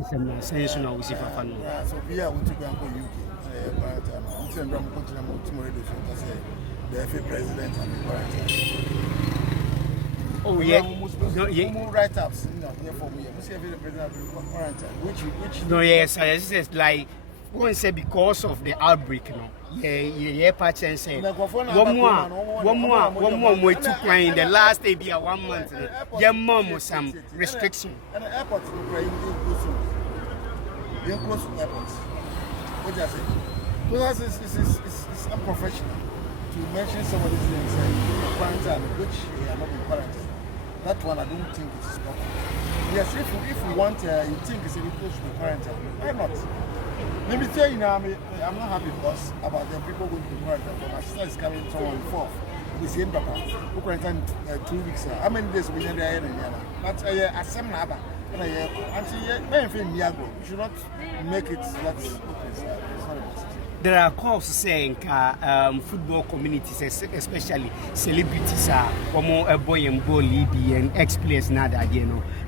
nsɛm na sɛn na wosi fafa no. So we are going to go UK. I'm saying I'm going to tomorrow the FA president and the quarantine. Oh yeah. No, yeah. Write-ups. Yeah, for me. Must have the president of quarantine. Which? No, yes. It's like one say because of the outbreak, no. Yeah, patch and say one more way to cry in the last maybe 1 month. Yeah, mom was some restriction. And the airport is close to airports. What do you say? Because it's unprofessional to mention somebody's name saying quarantine, which they are not in quarantine. That one I don't think it is proper. Yes, if you want, you think it's a close to the quarantine, why not? Let me tell you now, I'm not happy because about the people going to the quarantine. My sister is coming on the 4th. The same papa. Who quarantine 2 weeks. How many days we need there? But I some naba. And you should not make it that's it's not a positive. There are calls saying football communities, especially celebrities, are more boy and goal and ex-players now that you know